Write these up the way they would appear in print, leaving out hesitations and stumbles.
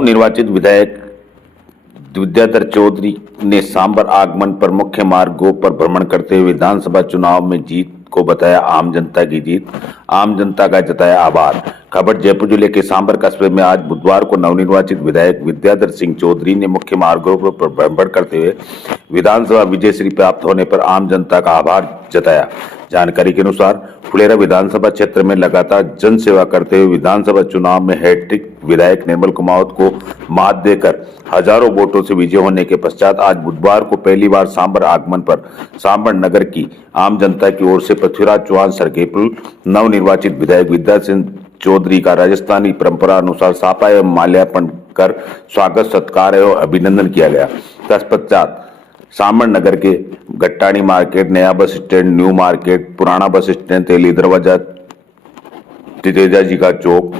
नवनिर्वाचित विधायक विद्याधर चौधरी ने सांबर आगमन पर मुख्य मार्गों पर भ्रमण करते हुए विधानसभा चुनाव में जीत को बताया आम जनता की जीत, आम जनता का जताया आभार। खबर जयपुर जिले के सांबर कस्बे में आज बुधवार को नवनिर्वाचित विधायक विद्याधर सिंह चौधरी ने मुख्य मार्गों पर भ्रमण करते हुए विधानसभा विजयश्री प्राप्त होने पर आम जनता का आभार जताया। जानकारी के अनुसार फुलेरा विधानसभा क्षेत्र में लगातार जन सेवा करते हुए विधानसभा चुनाव में हैट्रिक विधायक निर्मल कुमावत को मात देकर हजारों वोटों से विजय होने के पश्चात आज बुधवार को पहली बार सांबर आगमन पर सांबर नगर की आम जनता की ओर से पृथ्वीराज चौहान सरकेपुल नवनिर्वाचित विधायक विद्याधर सिंह चौधरी का राजस्थानी परंपरा अनुसार सापा एवं माल्यार्पण कर स्वागत सत्कार एवं अभिनंदन किया गया। तत्पश्चात सांबर नगर के गट्टानी मार्केट, नया बस स्टैंड, न्यू मार्केट, पुराना बस स्टैंड, तेली दरवाजा, तेजा जी का चौक,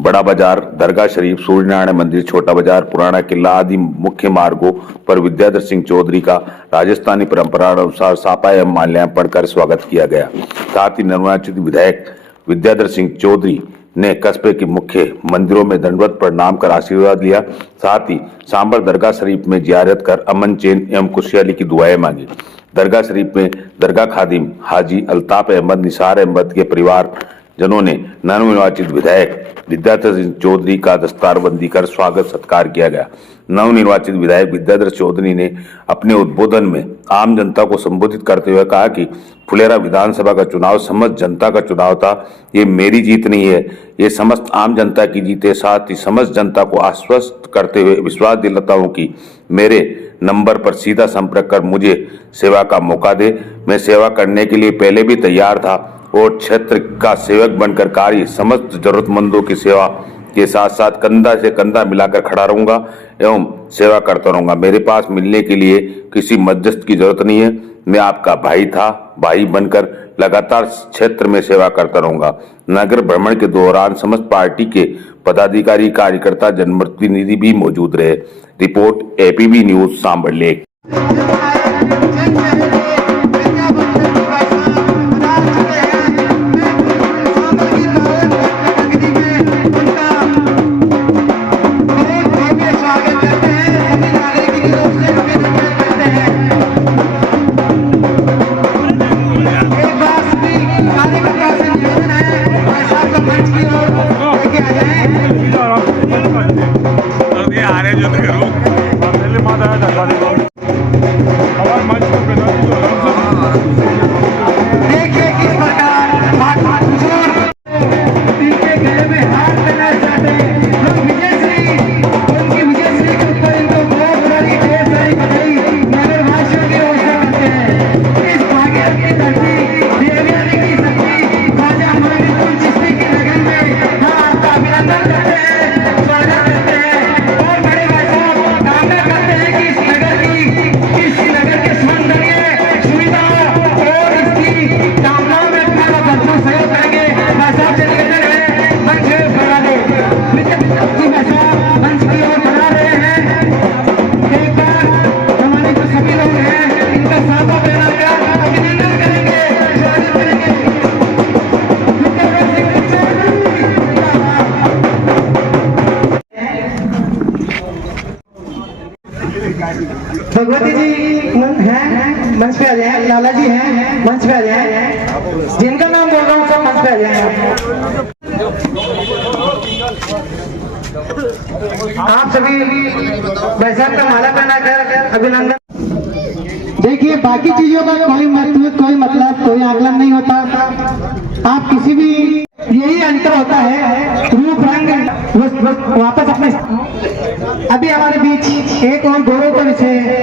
बड़ा बाजार, दरगाह शरीफ, सूर्यनारायण मंदिर, छोटा बाजार, पुराना किला आदि मुख्य मार्गों पर विद्याधर सिंह चौधरी का राजस्थानी परंपरा अनुसार सापा एवं माल्यार्पण कर स्वागत किया गया। साथ ही नवनिर्वाचित विधायक विद्याधर सिंह चौधरी ने कस्बे के मुख्य मंदिरों में दंडवत प्रणाम कर आशीर्वाद लिया। साथ ही सांबर दरगाह शरीफ में जियारत कर अमन चैन एवं खुशहाली की दुआएं मांगी। दरगाह शरीफ में दरगाह खादिम हाजी अल्ताफ अहमद निसार अहमद के परिवार जनों ने नवनिर्वाचित विधायक विद्याधर सिंह चौधरी का दस्तारबंदी कर स्वागत सत्कार किया गया। नवनिर्वाचित विधायक विद्याधर चौधरी ने अपने उद्बोधन में आम जनता को संबोधित करते हुए कहा कि फुलेरा विधानसभा का चुनाव समस्त जनता का चुनाव था। ये मेरी जीत नहीं है, ये समस्त आम जनता की जीत है। साथ ही समस्त जनता को आश्वस्त करते हुए विश्वास दिलाता हूँ कि मेरे नंबर पर सीधा संपर्क कर मुझे सेवा का मौका दे। मैं सेवा करने के लिए पहले भी तैयार था और क्षेत्र का सेवक बनकर कार्य समस्त जरूरतमंदों की सेवा के साथ साथ कंधा से कंधा मिलाकर खड़ा रहूंगा एवं सेवा करता रहूंगा। मेरे पास मिलने के लिए किसी मध्यस्थ की जरूरत नहीं है। मैं आपका भाई था, भाई बनकर लगातार क्षेत्र में सेवा करता रहूंगा। नगर भ्रमण के दौरान समस्त पार्टी के पदाधिकारी, कार्यकर्ता, जनप्रतिनिधि भी मौजूद रहे। Report ABP news Sambhar lake. Bhagwati ji हैं मंच पे आ जाए, लाला जी हैं मंच पे आ जाए, जिनका नाम बोल रहा हूँ सब मंच पे आ जाए। आप सभी बैसाख का माला पहनाकर अभिनंदन। देखिए बाकी चीजों का कोई महत्व, कोई मतलब, कोई आकलन नहीं होता। आप किसी भी, यही अंतर होता है रूप रंग वापस अपने। अभी हमारे बीच एक और गौरव का विषय है,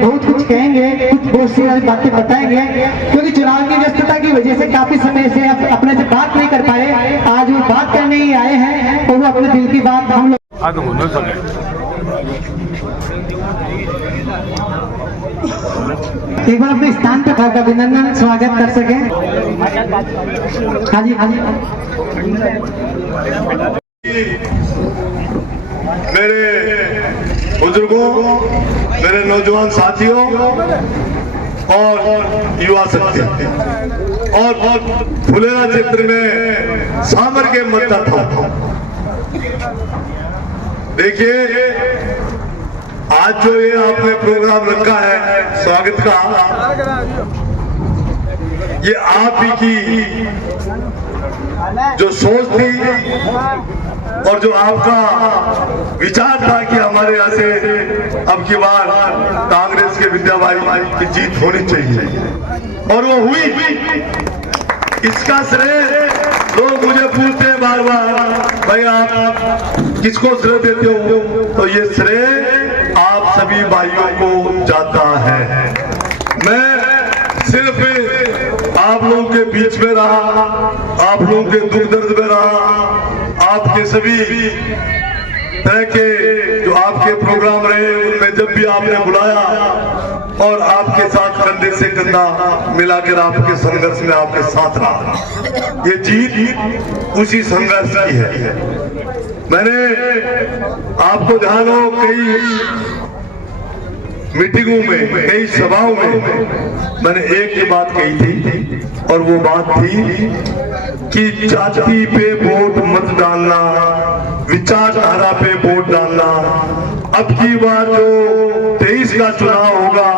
बहुत कुछ कहेंगे, कुछ बहुत सी बातें बताएंगे, क्योंकि चुनाव की व्यस्तता की वजह से काफी समय से अपने से बात नहीं कर पाए। आज वो बात करने ही आए हैं और वो अपने दिल की बात हम लोग एक बार अपने स्थान पर खड़ा अभिनंदन स्वागत कर सके। हाँ जी, हाँ जी। मेरे बुजुर्गों, मेरे नौजवान साथियों और युवा शक्ति और फुलेरा क्षेत्र में सांबर के मतदाता देखिए, आज जो ये आपने प्रोग्राम रखा है स्वागत का, ये आप ही की जो सोच थी और जो आपका विचार था कि हमारे यहाँ से अब की बार कांग्रेस के विद्या बाई की जीत होनी चाहिए और वो हुई। इसका श्रेय लोग मुझे पूछते हैं बार बार, भाई आप किसको श्रेय देते हो? तो ये श्रेय आप सभी भाइयों को जाता है। मैं सिर्फ आप लोगों के बीच में रहा, आप लोगों के दुख दर्द में रहा, आपके सभी तरह के जो आपके प्रोग्राम रहे उनमें जब भी आपने बुलाया और आपके साथ कंधे से कंधा मिलाकर आपके संघर्ष में आपके साथ रहा। ये जीत उसी संघर्ष की है। मैंने आपको जहां लोग कई मीटिंगों में, कई सभाओं में मैंने एक ही बात कही थी और वो बात थी कि जाति पे वोट मत डालना, विचारधारा पे वोट डालना। अब की बार जो 23 का चुनाव होगा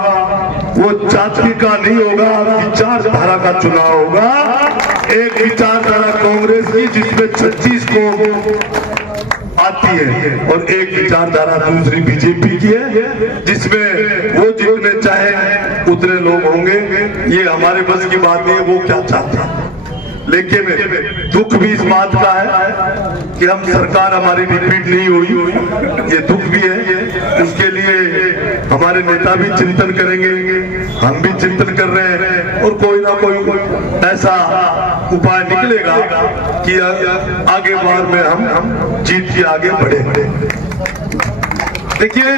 वो जाति का नहीं होगा, विचारधारा का चुनाव होगा। एक विचारधारा कांग्रेस की जिसमें 26 को आती है और एक विचारधारा दूसरी बीजेपी की है जिसमें वो जितने चाहे उतने लोग होंगे। ये हमारे बस की बात नहीं है वो क्या चाहता है, लेकिन दुख भी इस बात का है कि हम सरकार हमारी रिपीट नहीं हुई, ये दुख भी है। उसके लिए हमारे नेता भी चिंतन करेंगे, हम भी चिंतन कर रहे हैं और कोई ना कोई ऐसा उपाय निकलेगा कि आगे बार में हम जीत के आगे बढ़े। देखिए,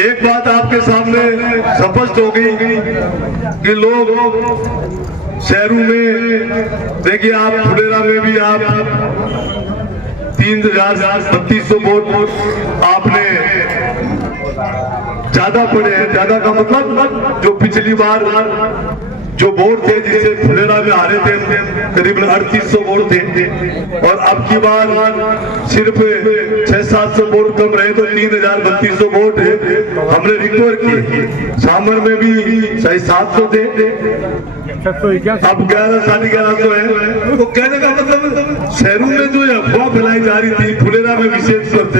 एक बात आपके सामने स्पष्ट हो गई कि लोग शहरों में, देखिए आप फुलेरा में भी आप 3,3200 वोट आपने ज्यादा पड़े हैं। ज्यादा का मतलब जो पिछली बार जो वोट थे जिसे फुलेरा में हारे थे करीब 3800 वोट थे और अब की बार सिर्फ 600-700 वोट कम रहे तो 3,3200 वोट हमने रिकवर किए। सामर में भी 750 थे, अब 1100-1150 है। तो कहने का मतलब शहरों में जो अफवाह फैलाई जा रही थी फुलेरा में विशेष करते,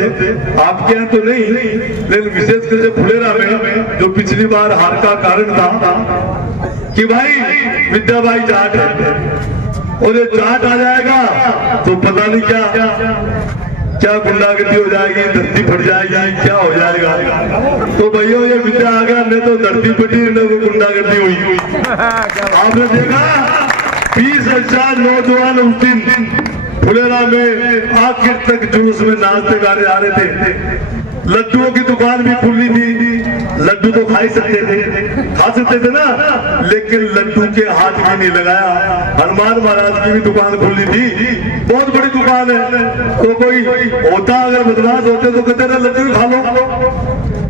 आपके यहाँ तो नहीं, लेकिन विशेष कर फुलेरा में जो पिछली बार हार का कारण था कि भाई विद्या बाई जाट है और ये जाट आ जाएगा तो पता नहीं क्या गुंडागर्दी हो जाएगी, धरती फट जाएगी, क्या हो जाएगा। तो भैया ये विद्या आ गया, न तो धरती फटी न तो गुंडागर्दी हुई। आपने देखा 20,000 नौजवान उस दिन फुलेरा में आखिर तक जुलूस में नाचते गाने आ रहे थे। लड्डुओं की दुकान भी खुली थी, लड्डू तो खा सकते थे ना, लेकिन लड्डू के हाथ भी नहीं लगाया। हनुमान महाराज की भी दुकान खुली थी, बहुत बड़ी दुकान है। तो कोई होता अगर बदमाश होते तो कहते ना लड्डू खा लो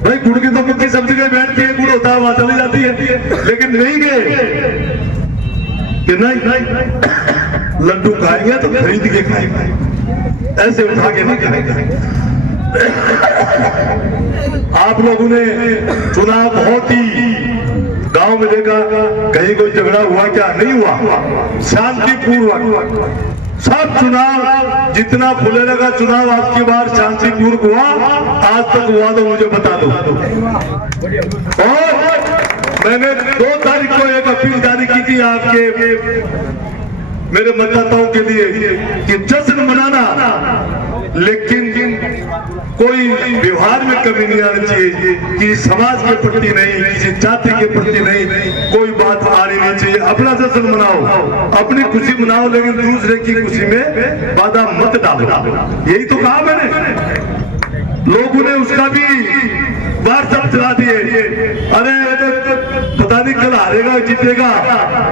भाई, गुड़ की तो मुक्की सब जगह बैठ के गुड़ होता है वहां चली जाती है, लेकिन नहीं गए कि नहीं लड्डू खाएंगे तो खरीद के खाएंगे, ऐसे उठा के नहीं खाएंगे। आप लोगों ने चुनाव बहुत ही गांव में देखा, कहीं कोई झगड़ा हुआ क्या? नहीं हुआ, शांतिपूर्वक सब चुनाव, जितना फुलेरा का चुनाव आपकी बार शांतिपूर्वक हुआ, आज तक हुआ तो मुझे बता दो। और मैंने 2 तारीख को एक अपील जारी की थी आपके मेरे मतदाताओं के लिए कि जश्न मनाना, लेकिन कोई व्यवहार में कमी नहीं आनी चाहिए कि समाज के प्रति नहीं, किसी जाति के प्रति नहीं, कोई बात आनी नहीं चाहिए। अपना जश्न मनाओ, अपनी खुशी मनाओ, लेकिन दूसरे की खुशी में बाधा मत डालो। यही तो कहा मैंने। लोगों ने उसका भी व्हाट्सएप चला दिए, अरे पता नहीं कल हारेगा जीतेगा,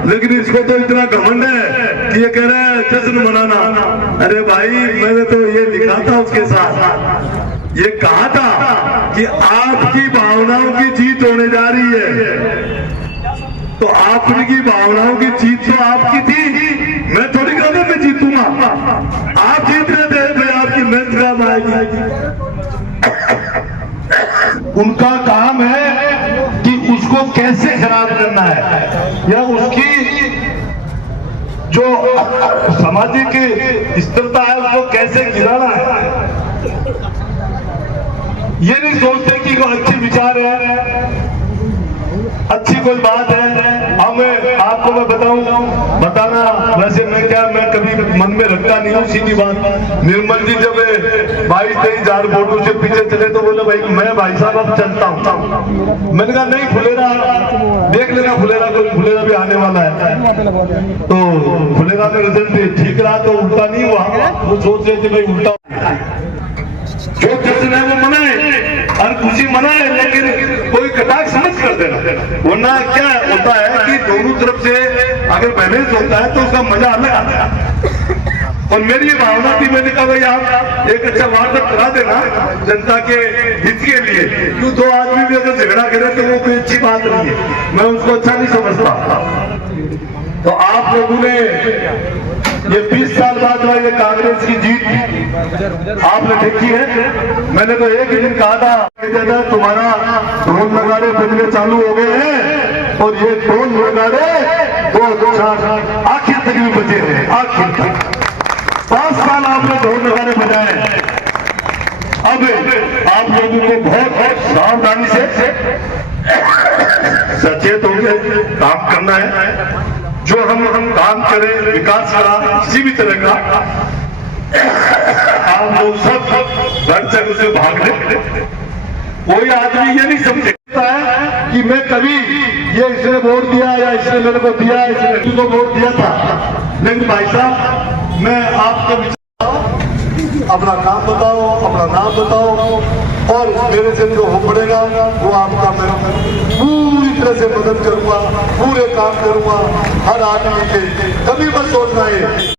लेकिन इसको तो इतना घमंड है कि ये कह रहे हैं जश्न मनाना। अरे भाई, मैंने तो ये लिखा था उसके साथ, ये कहा था कि आपकी भावनाओं की जीत होने जा रही है। तो आपकी भावनाओं की जीत तो आपकी थी, मैं थोड़ी कहूँगा मैं जीतूंगा। आप जीत रहे थे, मैं आपकी मेहनत काम आएगी। उनका काम है कि उसको कैसे खराब करना है या उसकी जो सामाजिक स्थिरता है उसको कैसे गिराना है। ये नहीं सोचते कि कोई अच्छे विचार है, अच्छी कोई बात है। हमें आपको मैं बताना वैसे मैं कभी मन में रखता नहीं हूँ। सीधी बात, निर्मल जी जब 22-23,000 वोटों से पीछे चले तो बोले भाई मैं भाई साहब अब चलता हूँ। मैंने कहा नहीं, फुलेरा देख लेना, फुलेरा भी आने वाला है। तो फुलेरा का रिजल्ट ठीक रहा तो उल्टा नहीं हुआ। वो सोच रहे थे भाई उल्टा जो जश्न है वो मनाए और खुशी मनाए, लेकिन कोई कटाक्ष समझ कर देना। वरना क्या होता है कि दोनों तरफ से अगर बैलेंस होता है तो उसका मजा अलग आता है। और मेरी ये भावना थी, मैंने कहा भाई आप एक अच्छा वार्ता करा देना जनता के हित के लिए। क्यों दो आदमी भी अगर झगड़ा करे तो वो कोई अच्छी बात नहीं है, मैं उसको अच्छा नहीं समझता। तो आप लोगों ने ये 20 साल बाद ये कांग्रेस की जीत आपने देखी है। मैंने तो एक ही दिन कहा था तुम्हारा ढोल नगाड़े बजने चालू हो गए हैं और ये ढोल नगाड़े 2-2 आखिर तक भी बचे हैं। आखिर तक 5 साल आपने ढोल नगाड़े बजाए। अब आप लोगों को बहुत सावधानी से सचेत होकर काम करना है। जो हम काम करें विकास का किसी भी तरह का, आप लोग सब घर से उसे भाग ले। कोई आदमी ये नहीं समझता है कि मैं कभी ये इसने वोट दिया या इसने मेरे को दिया, इसने को वोट दिया था। लेकिन भाई साहब मैं आपके अपना काम बताओ, अपना नाम बताओ और मेरे से जो हो पड़ेगा वो आपका मैं पूरी तरह से मदद करूंगा, पूरे काम करूंगा हर आदमी के। कभी मत सोचना है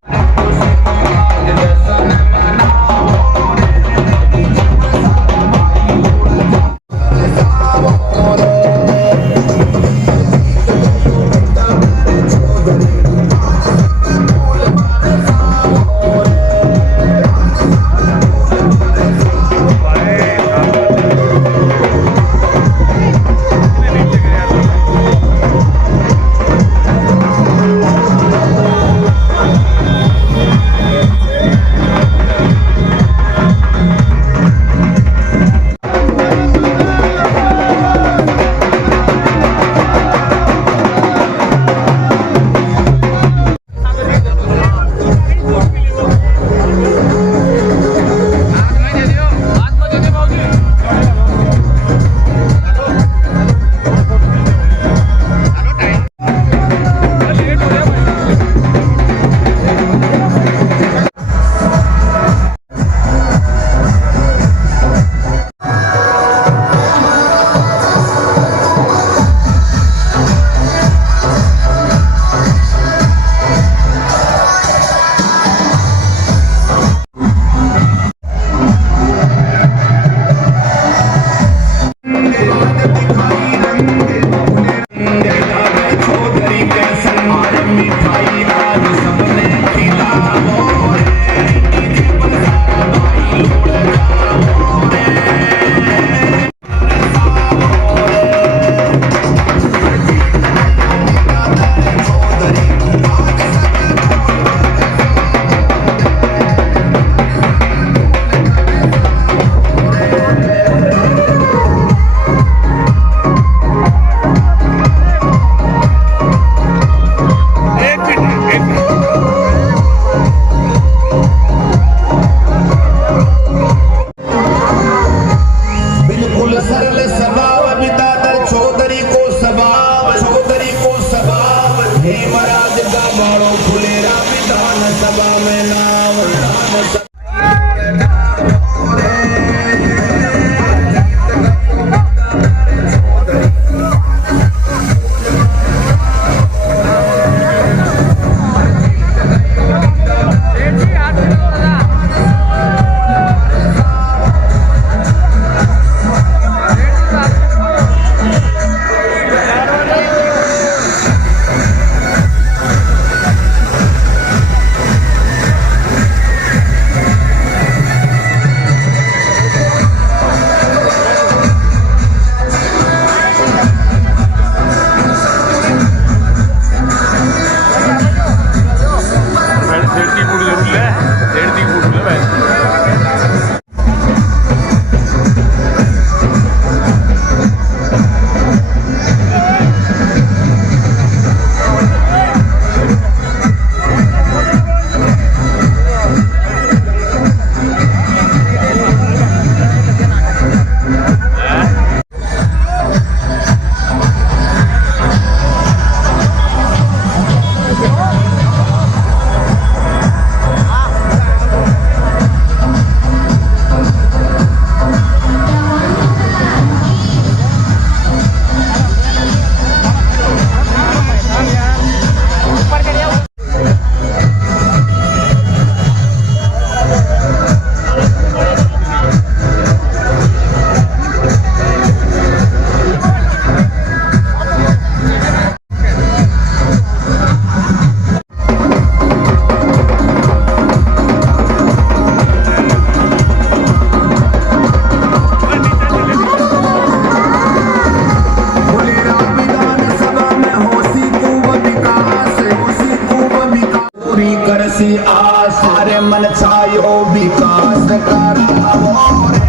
सी आस सारे मन छायो विकास करावो रे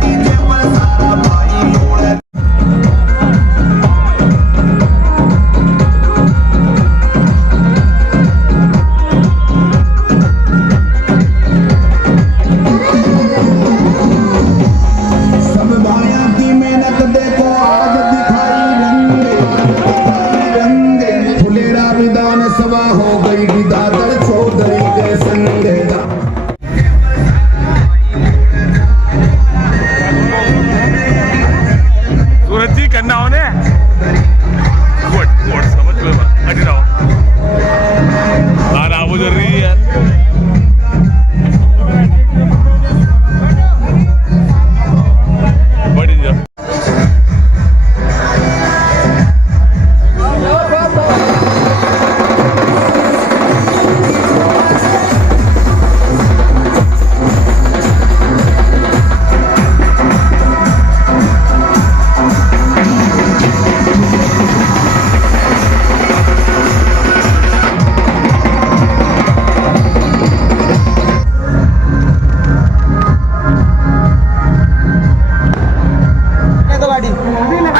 डीजे पर सारा भाई बोले सब भाइयों की मेहनत देखो आज दिखाई रंग फुलेरा विधान सभा हो गई विधातर चौधरी के संग सूरज जी करना होने कोट समझ लो हटी रहो आना वो जरूरी है बड़ी जा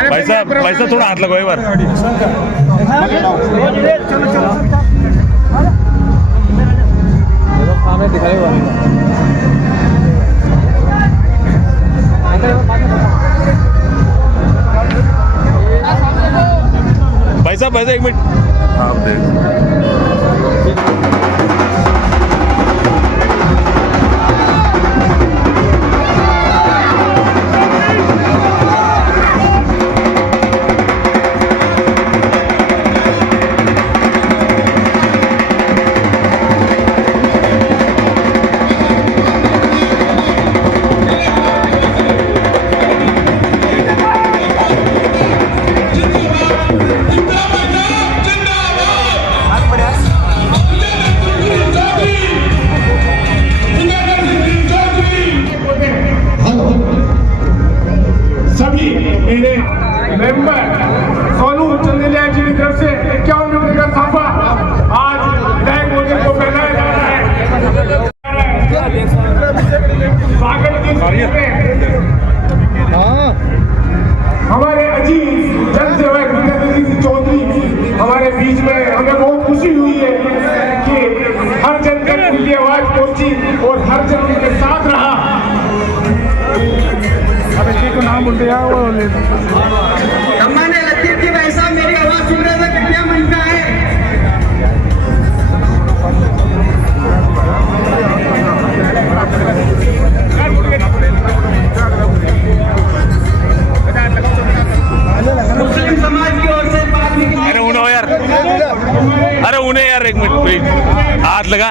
भाई साहब थोड़ा हाथ लगो एक बार भाई साहब एक मिनट आप देख सभी मेरे मेंबर सोनू चंदेलिया जी की तरफ से 51 रुपए का तोहफा आज विधायक मोदी को पहनाया जा रहा है। स्वागत की खुशी में हमारे अजीज जनसेवक विद्याधर सिंह चौधरी हमारे बीच में, हमें बहुत खुशी हुई है कि हर जन तक उनकी आवाज पहुंची और हर जन उनके साथ रहा। को नाम बोलते हैं वो हमने लगती थी वैसा मेरी आवाज सुन रहे थे कितना मनता है। मुस्लिम समाज की ओर से बात निकली। अरे उन्हें यार अरे उन्हें यार एक मिनट प्लीज हाथ लगा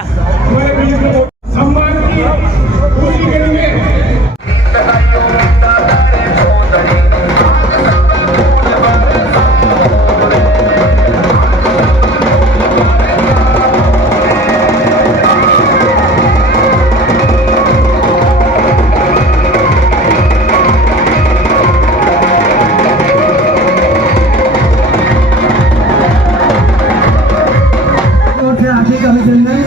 सम्मान की खुशी करेंगे। आगे का अभिनंदन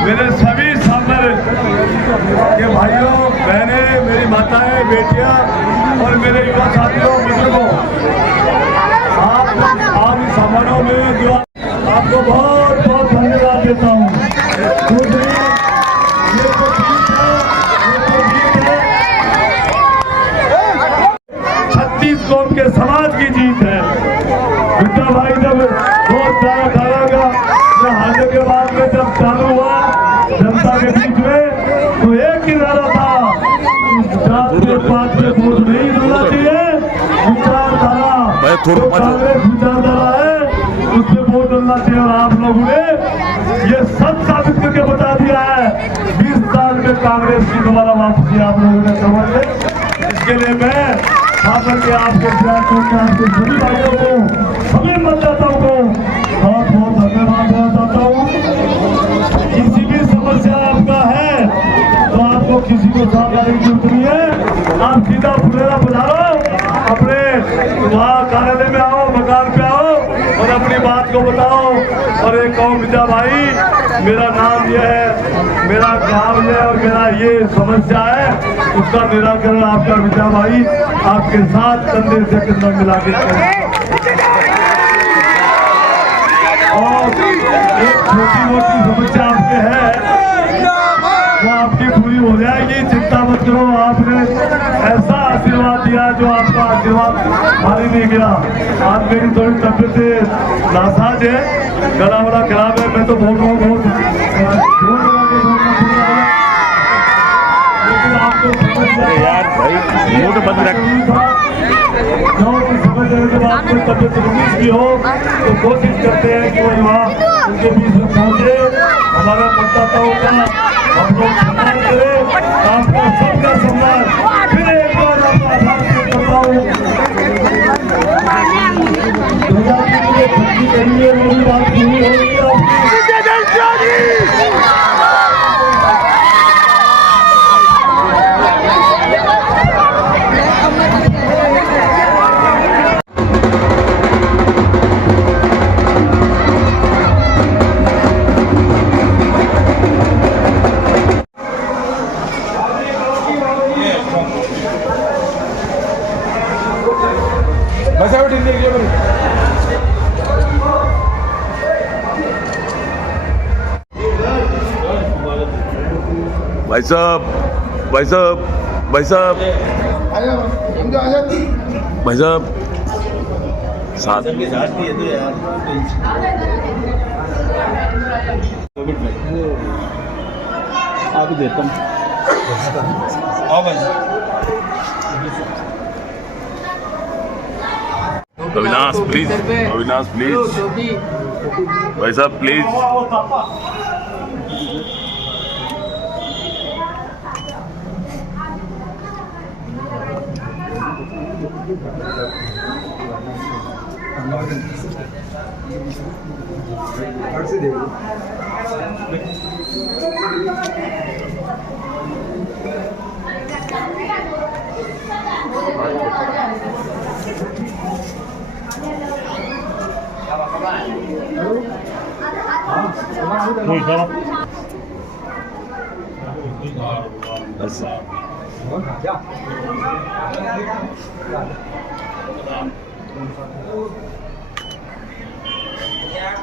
मेरे सभी सांबर के भाइयों बहनें, मेरी माताएं, बेटियां और मेरे युवा साथियों, बुजुर्गों, आप इस समारोह में जो आपको बहुत बहुत धन्यवाद देता हूँ। दूसरी, ये जो जीत है 36 कौम के समाज की जीत है। विद्या भाई जब बहुत सारा डालेगा हारने के बाद में जब चालू हुआ जनता के बीच में, तो एक ही नारा था, जात के पात में वोट नहीं देना चाहिए, विचारधारा जो कांग्रेस विचारधारा है उससे वोट डालना चाहिए। और आप लोगों ने ये सब साबित करके बता दिया है। 20 साल में कांग्रेस की दोबारा वापसी आप लोगों ने समझ ली। इसके लिए मैं खाकर के आपके प्रयासों के आपके सभी भाइयों को, सभी मतदाताओं को बहुत बहुत धन्यवाद देना चाहता हूँ। किसी भी समस्या आपका है तो आपको किसी को जानकारी की जरूरत नहीं है। आप सीधा फुलेरा पधारो, अपने वहाँ कार्यालय में आओ, मकान पे आओ और अपनी बात को बताओ। और एक कहो विद्या भाई, मेरा नाम ये है, मेरा काम ये है और मेरा ये समस्या है, उसका निराकरण आपका विद्या भाई आपके साथ कंधे से कंधा मिला के करें। और एक छोटी मोटी समस्या आपके है वो आपकी पूरी हो जाएगी, चिंता मत करो। आपने ऐसा आशीर्वाद दिया जो आपका आशीर्वाद खाली नहीं गया। आज मेरी थोड़ी तबियत नासाज है, गला वला खराब है, मैं तो बोल रहा हूँ बहुत, लेकिन आपको समझ यार भाई मूड बंद रख। समझ लेने के बाद कोई तबियत उन्नीस भी हो तो कोशिश करते हैं कि वो वहाँ उनके बीच में पहुँचे, हमारे मतदाताओं का हम लोग सम्मान करें। आपका सबका सम्मान फिर एक बार आपका आभार व्यक्त करता हूँ। दुर्गा जी के लिए भक्ति करिए, मेरी बात पूरी होगी आपकी। भाई साहब, भाई साहब, भाई साहब, भाई साहब, साथ आप देता हूँ। अविनाश प्लीज, अविनाश प्लीज, भाई साहब प्लीज।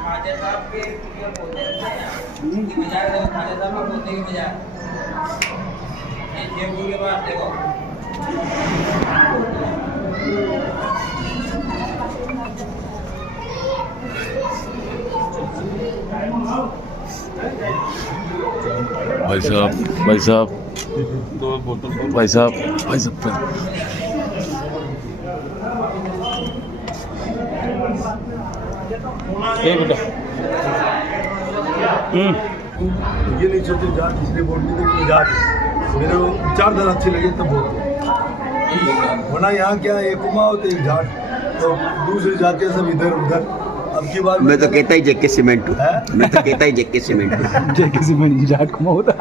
खाजा साहब के पोते की बजाय देखो, खाजा साहब के पोते की बजाय ये जेबू के पास देखो। भाई साहब, भाई साहब, भाई साहब, भाई साहब, ये नहीं सोचे जात इसलिए वोट नहीं देंगे, जात मेरे विचारधारा अच्छी लगे तब वोट। वरना यहाँ क्या एक कुमाऊं तो एक जाट, तो दूसरी जाके सब इधर उधर। अब की बार मैं तो कहता ही जेके सीमेंट हूँ, मैं तो कहता ही जेके सीमेंट हूँ। जेके सीमेंट जाट को होता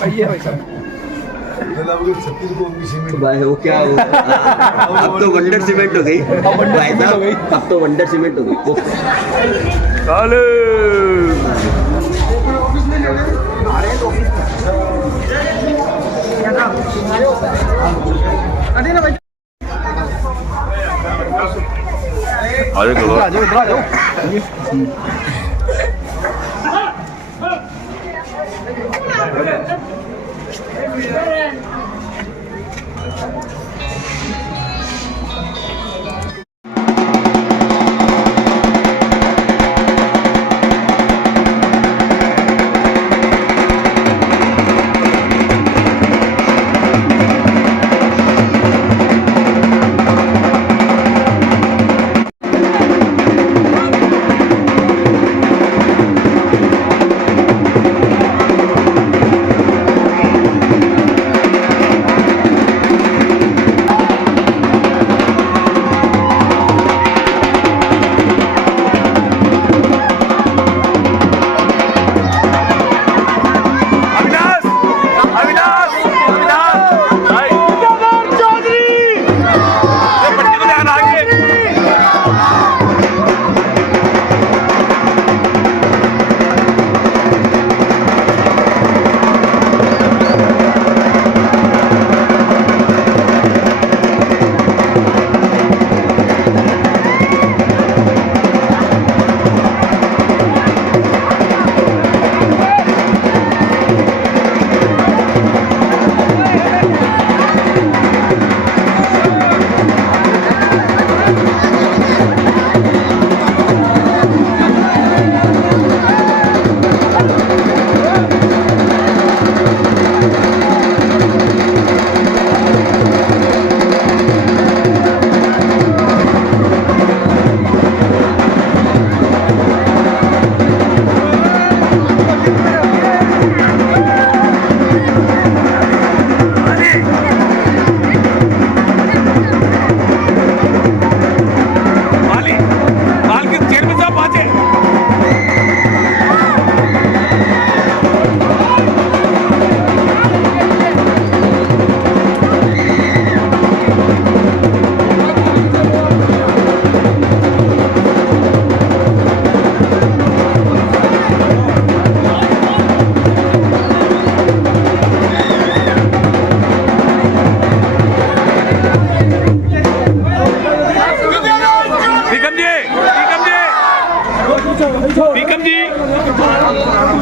सही है भाई साहब। भाई वो क्या हो अब तो वंडर सीमेंट हो गई भाई साहब, अब तो वंडर सीमेंट हो गई।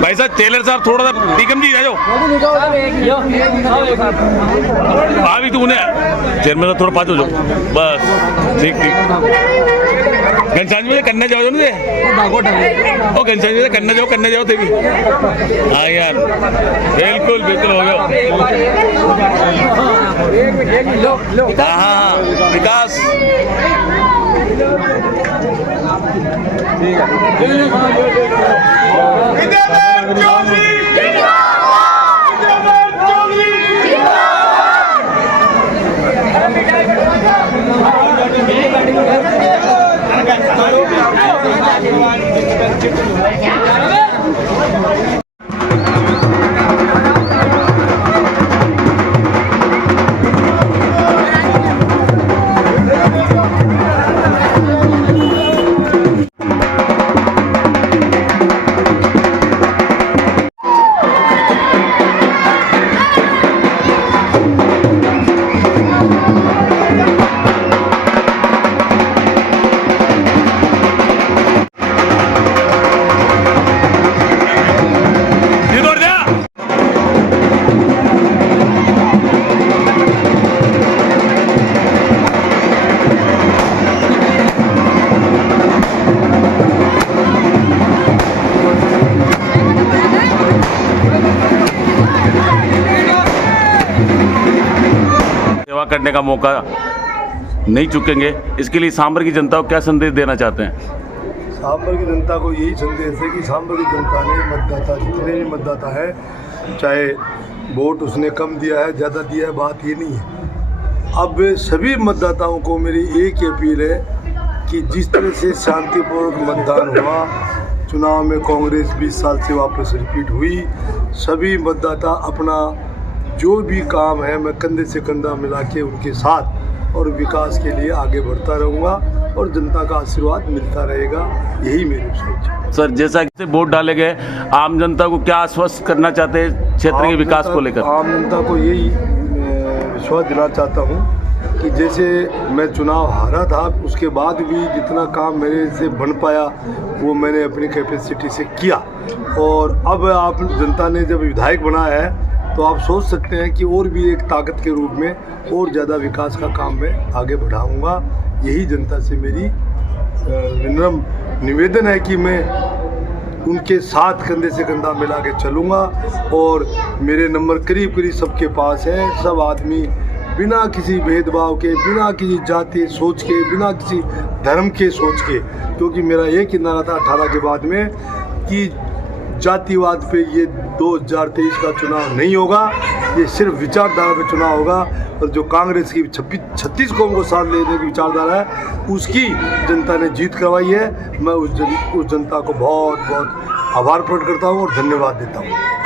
भाई साहब टेलर साहब थोड़ा सा टीकम जी आ जाओ। भी तू उन्हें चेयरमैन साहब थोड़ा पास हो जाओ बस। ठीक ठीक घनश्याम जी करना जाओ ना ओ घनश्याम जी करना जाओ थे भी। हाँ यार बिल्कुल बिल्कुल हो गया। हाँ विकास सेवा करने का मौका नहीं चुकेंगे। इसके लिए सांबर की जनता को क्या संदेश देना चाहते हैं? सांबर की जनता को यही संदेश है कि सांबर की जनता ने मतदाता जितने भी मतदाता है, चाहे वोट उसने कम दिया है ज़्यादा दिया है, बात ये नहीं है। अब सभी मतदाताओं को मेरी एक ही अपील है कि जिस तरह से शांतिपूर्वक मतदान हुआ, चुनाव में कांग्रेस 20 साल से वापस रिपीट हुई, सभी मतदाता अपना जो भी काम है मैं कंधे से कंधा मिला के उनके साथ और विकास के लिए आगे बढ़ता रहूँगा और जनता का आशीर्वाद मिलता रहेगा, यही मेरी सोच है। सर जैसा कि वोट डाले गए, आम जनता को क्या आश्वस्त करना चाहते हैं क्षेत्र के विकास को लेकर? आम जनता को यही विश्वास दिलाना चाहता हूँ कि जैसे मैं चुनाव हारा था, उसके बाद भी जितना काम मेरे से बन पाया वो मैंने अपनी कैपेसिटी से किया, और अब आप जनता ने जब विधायक बनाया है तो आप सोच सकते हैं कि और भी एक ताकत के रूप में और ज़्यादा विकास का काम मैं आगे बढ़ाऊंगा। यही जनता से मेरी विनम्र निवेदन है कि मैं उनके साथ कंधे से कंधा मिला के चलूँगा, और मेरे नंबर करीब करीब सबके पास है। सब आदमी बिना किसी भेदभाव के, बिना किसी जाति सोच के, बिना किसी धर्म के सोच के, क्योंकि मेरा एक ही नारा था 18 के बाद में कि जातिवाद पे ये 2023 का चुनाव नहीं होगा, ये सिर्फ विचारधारा पे चुनाव होगा। और जो कांग्रेस की 36 कौम को साथ लेने की विचारधारा है, उसकी जनता ने जीत करवाई है। मैं उस जनता को बहुत बहुत आभार प्रकट करता हूँ और धन्यवाद देता हूँ।